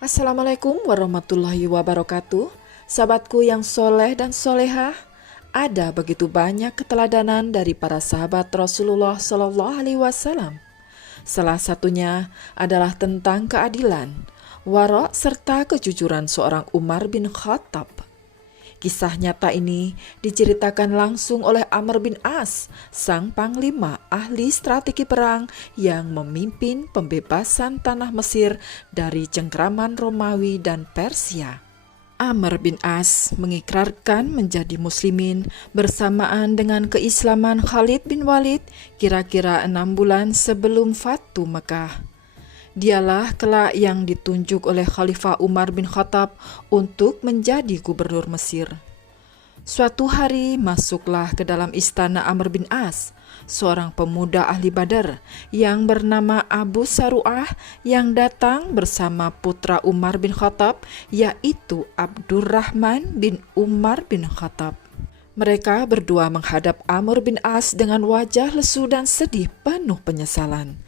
Assalamualaikum warahmatullahi wabarakatuh. Sahabatku yang soleh dan solehah, ada begitu banyak keteladanan dari para sahabat Rasulullah Shallallahu Alaihi Wasallam. Salah satunya adalah tentang keadilan, wara' serta kejujuran seorang Umar bin Khattab. Kisah nyata ini diceritakan langsung oleh Amr bin As, sang panglima ahli strategi perang yang memimpin pembebasan tanah Mesir dari cengkraman Romawi dan Persia. Amr bin As mengikrarkan menjadi muslimin bersamaan dengan keislaman Khalid bin Walid kira-kira 6 bulan sebelum Fatu Mekah. Dialah kelak yang ditunjuk oleh Khalifah Umar bin Khattab untuk menjadi gubernur Mesir. Suatu hari masuklah ke dalam istana Amr bin As, seorang pemuda ahli Badar yang bernama Abu Saru'ah yang datang bersama putra Umar bin Khattab, yaitu Abdurrahman bin Umar bin Khattab. Mereka berdua menghadap Amr bin As dengan wajah lesu dan sedih penuh penyesalan.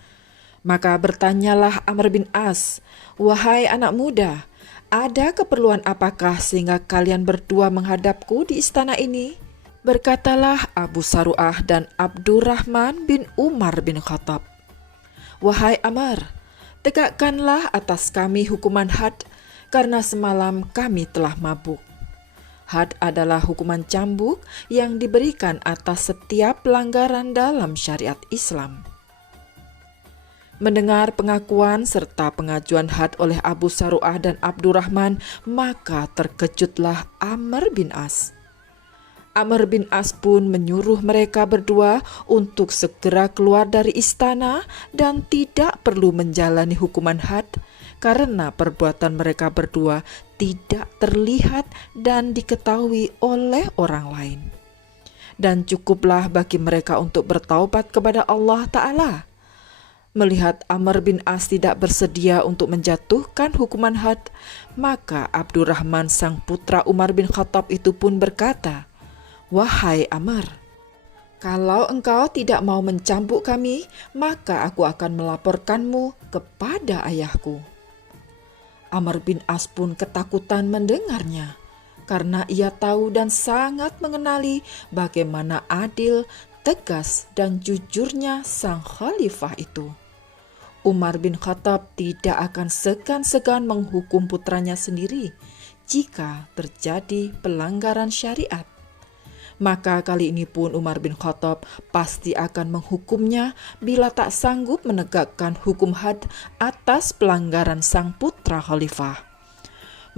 Maka bertanyalah Amr bin As, "Wahai anak muda, ada keperluan apakah sehingga kalian berdua menghadapku di istana ini?" Berkatalah Abu Saru'ah dan Abdurrahman bin Umar bin Khattab, "Wahai Amr, tegakkanlah atas kami hukuman had, karena semalam kami telah mabuk." Had adalah hukuman cambuk yang diberikan atas setiap pelanggaran dalam syariat Islam. Mendengar pengakuan serta pengajuan had oleh Abu Saru'ah dan Abdurrahman, maka terkejutlah Amr bin As. Amr bin As pun menyuruh mereka berdua untuk segera keluar dari istana dan tidak perlu menjalani hukuman had, karena perbuatan mereka berdua tidak terlihat dan diketahui oleh orang lain. Dan cukuplah bagi mereka untuk bertaubat kepada Allah Ta'ala. Melihat Amr bin As tidak bersedia untuk menjatuhkan hukuman had, maka Abdurrahman sang putra Umar bin Khattab itu pun berkata, "Wahai Amr, kalau engkau tidak mau mencambuk kami, maka aku akan melaporkanmu kepada ayahku." Amr bin As pun ketakutan mendengarnya, karena ia tahu dan sangat mengenali bagaimana adil, tegas, dan jujurnya sang khalifah itu. Umar bin Khattab tidak akan segan-segan menghukum putranya sendiri jika terjadi pelanggaran syariat. Maka kali ini pun Umar bin Khattab pasti akan menghukumnya bila tak sanggup menegakkan hukum had atas pelanggaran sang putra khalifah.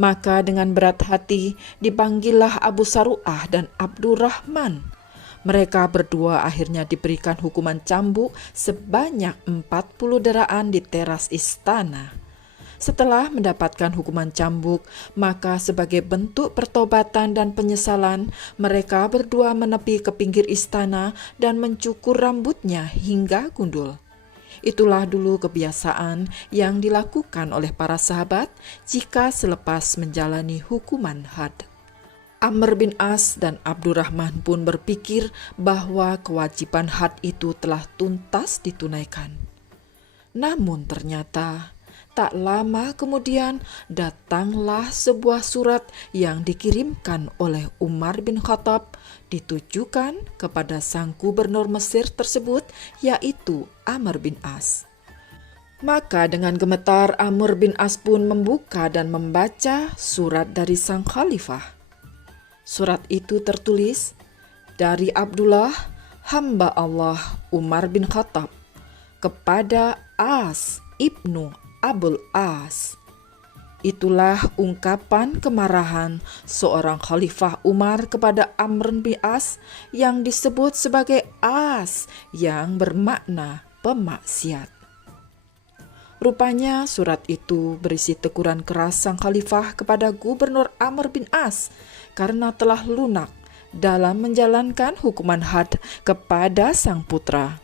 Maka dengan berat hati dipanggillah Abu Saru'ah dan Abdurrahman. Mereka berdua akhirnya diberikan hukuman cambuk sebanyak 40 deraan di teras istana. Setelah mendapatkan hukuman cambuk, maka sebagai bentuk pertobatan dan penyesalan, mereka berdua menepi ke pinggir istana dan mencukur rambutnya hingga gundul. Itulah dulu kebiasaan yang dilakukan oleh para sahabat jika selepas menjalani hukuman had. Amr bin As dan Abdurrahman pun berpikir bahwa kewajiban had itu telah tuntas ditunaikan. Namun ternyata tak lama kemudian datanglah sebuah surat yang dikirimkan oleh Umar bin Khattab ditujukan kepada sang gubernur Mesir tersebut, yaitu Amr bin As. Maka dengan gemetar Amr bin As pun membuka dan membaca surat dari sang khalifah. Surat itu tertulis, "Dari Abdullah, hamba Allah Umar bin Khattab, kepada As ibnu Abul As." Itulah ungkapan kemarahan seorang khalifah Umar kepada Amr bin As yang disebut sebagai As, yang bermakna pemaksiat. Rupanya surat itu berisi teguran keras sang khalifah kepada gubernur Amr bin As karena telah lunak dalam menjalankan hukuman had kepada sang putra.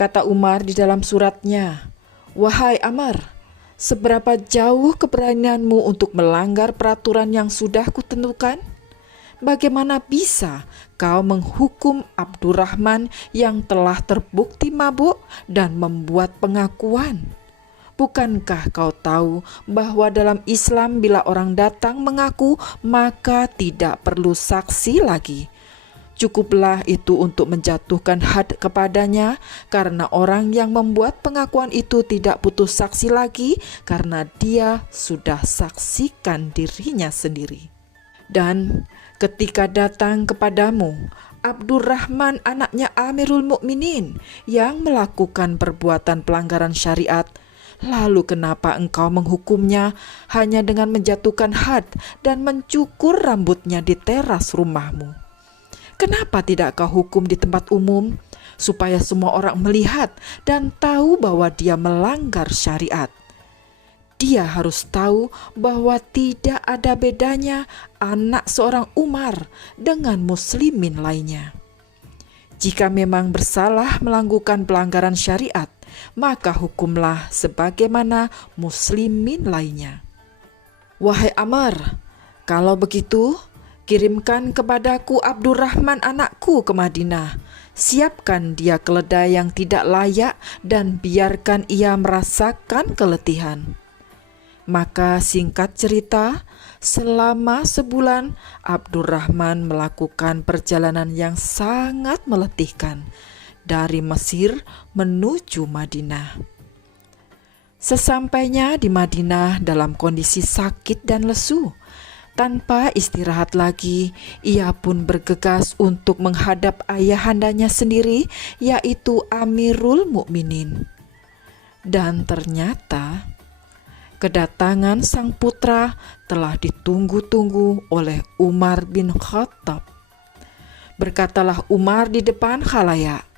Kata Umar di dalam suratnya, "Wahai Amr, seberapa jauh keberanianmu untuk melanggar peraturan yang sudah kutentukan? Bagaimana bisa kau menghukum Abdurrahman yang telah terbukti mabuk dan membuat pengakuan? Bukankah kau tahu bahwa dalam Islam bila orang datang mengaku maka tidak perlu saksi lagi? Cukuplah itu untuk menjatuhkan had kepadanya, karena orang yang membuat pengakuan itu tidak butuh saksi lagi karena dia sudah saksikan dirinya sendiri. Dan ketika datang kepadamu Abdurrahman anaknya Amirul Mukminin yang melakukan perbuatan pelanggaran syariat, lalu kenapa engkau menghukumnya hanya dengan menjatuhkan had dan mencukur rambutnya di teras rumahmu? Kenapa tidak kau hukum di tempat umum, supaya semua orang melihat dan tahu bahwa dia melanggar syariat? Dia harus tahu bahwa tidak ada bedanya anak seorang Umar dengan muslimin lainnya. Jika memang bersalah melakukan pelanggaran syariat, maka hukumlah sebagaimana muslimin lainnya. Wahai Amr, kalau begitu, kirimkan kepadaku Abdurrahman anakku ke Madinah. Siapkan dia keledai yang tidak layak dan biarkan ia merasakan keletihan. Maka singkat cerita, selama sebulan Abdurrahman melakukan perjalanan yang sangat meletihkan dari Mesir menuju Madinah. Sesampainya di Madinah dalam kondisi sakit dan lesu, tanpa istirahat lagi, ia pun bergegas untuk menghadap ayahandanya sendiri, yaitu Amirul Mukminin. Dan ternyata kedatangan sang putra telah ditunggu-tunggu oleh Umar bin Khattab. Berkatalah Umar di depan khalayak,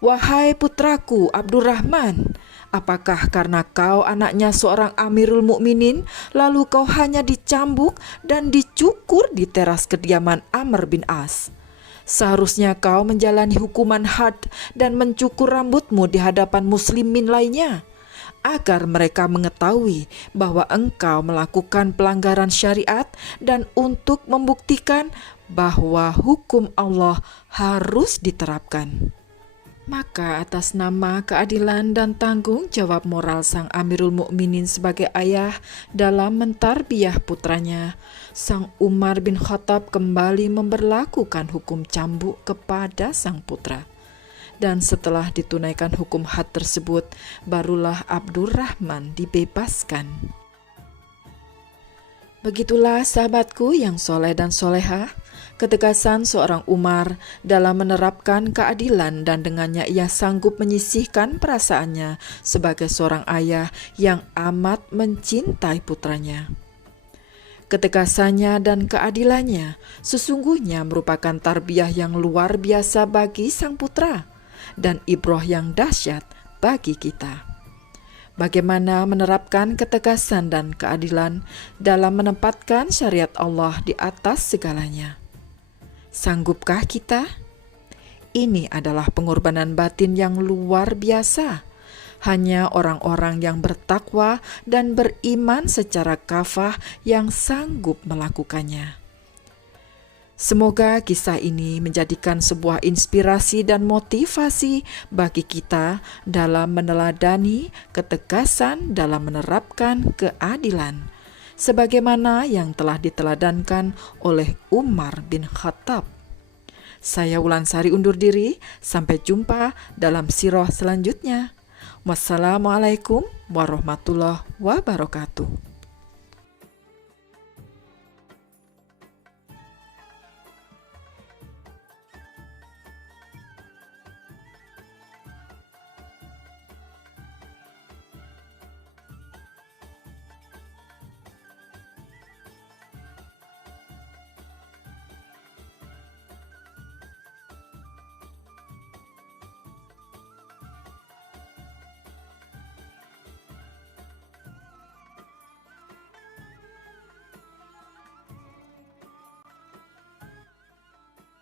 "Wahai putraku Abdurrahman, apakah karena kau anaknya seorang Amirul Mukminin, lalu kau hanya dicambuk dan dicukur di teras kediaman Amr bin As? Seharusnya kau menjalani hukuman had dan mencukur rambutmu di hadapan muslimin lainnya, agar mereka mengetahui bahwa engkau melakukan pelanggaran syariat dan untuk membuktikan bahwa hukum Allah harus diterapkan." Maka atas nama keadilan dan tanggung jawab moral sang Amirul Mukminin sebagai ayah dalam mentarbiyah putranya, sang Umar bin Khattab kembali memberlakukan hukum cambuk kepada sang putra. Dan setelah ditunaikan hukum had tersebut, barulah Abdurrahman dibebaskan. Begitulah sahabatku yang soleh dan soleha, ketegasan seorang Umar dalam menerapkan keadilan dan dengannya ia sanggup menyisihkan perasaannya sebagai seorang ayah yang amat mencintai putranya. Ketegasannya dan keadilannya sesungguhnya merupakan tarbiyah yang luar biasa bagi sang putra dan ibrah yang dahsyat bagi kita. Bagaimana menerapkan ketegasan dan keadilan dalam menempatkan syariat Allah di atas segalanya? Sanggupkah kita? Ini adalah pengorbanan batin yang luar biasa. Hanya orang-orang yang bertakwa dan beriman secara kafah yang sanggup melakukannya. Semoga kisah ini menjadikan sebuah inspirasi dan motivasi bagi kita dalam meneladani ketegasan dalam menerapkan keadilan, sebagaimana yang telah diteladankan oleh Umar bin Khattab. Saya Wulansari undur diri, sampai jumpa dalam sirah selanjutnya. Wassalamualaikum warahmatullahi wabarakatuh.